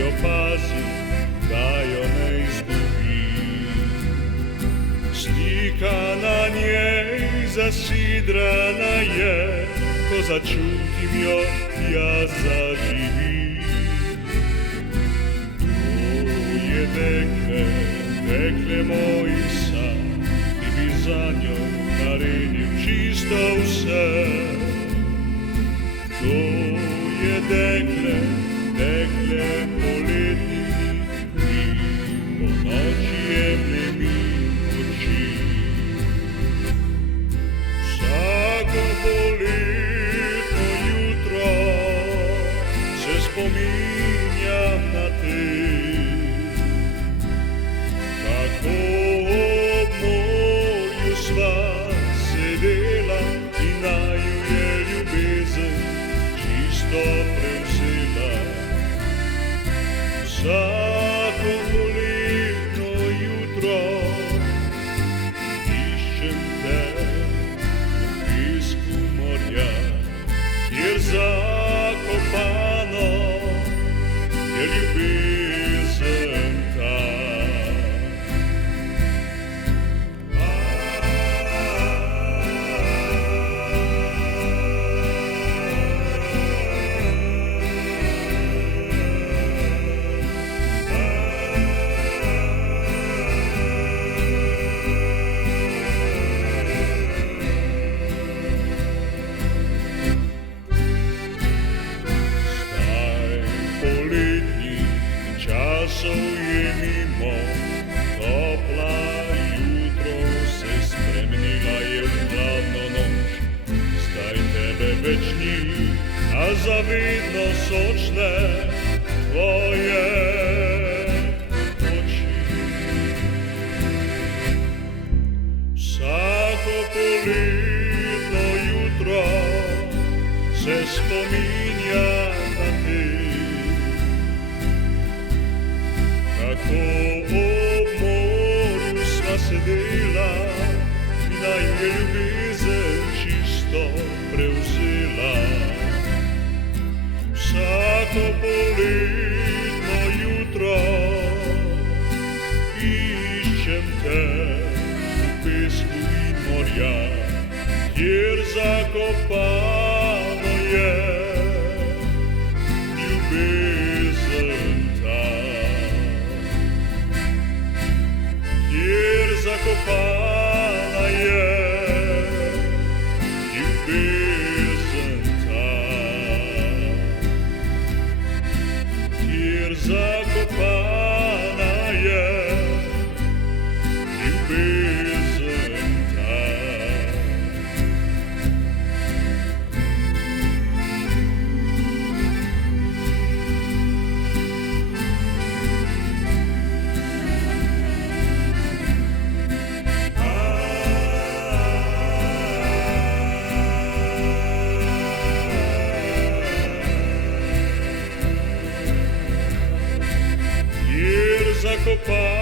jo pazi, da jo ne izgubi. Slika na njej zasidrana je, ko začutim jo, jaz zaživim. To je dekle moj san, ki bi za njo naredil čisto vse. To je dekle poletnih dni, po noči jemlje mi oči. Vsako poletno jutro se spominjam na te, kako ob morju sva sedela in naju je ljubezen čisto prevzela. Vsako poletno jutro iščem te v pesku morja, kjer zakopano je ljubezen ta. Časov je mimo, topla jutro se spremenila je v hladno noč. Zdaj tebe več ni, a zavedno sočne tvoje oči. Vsako poletno jutro se spominja na te, kako ob morju sva sedela in naju je ljubezen čisto prevzela. Vsako poletno jutro iščem te v pesku in morja, kjer zakopano je ljubezen ta. Kjer zakopana je ljubezen ta. Kjer zakopana je ljubezen ta. Zakopana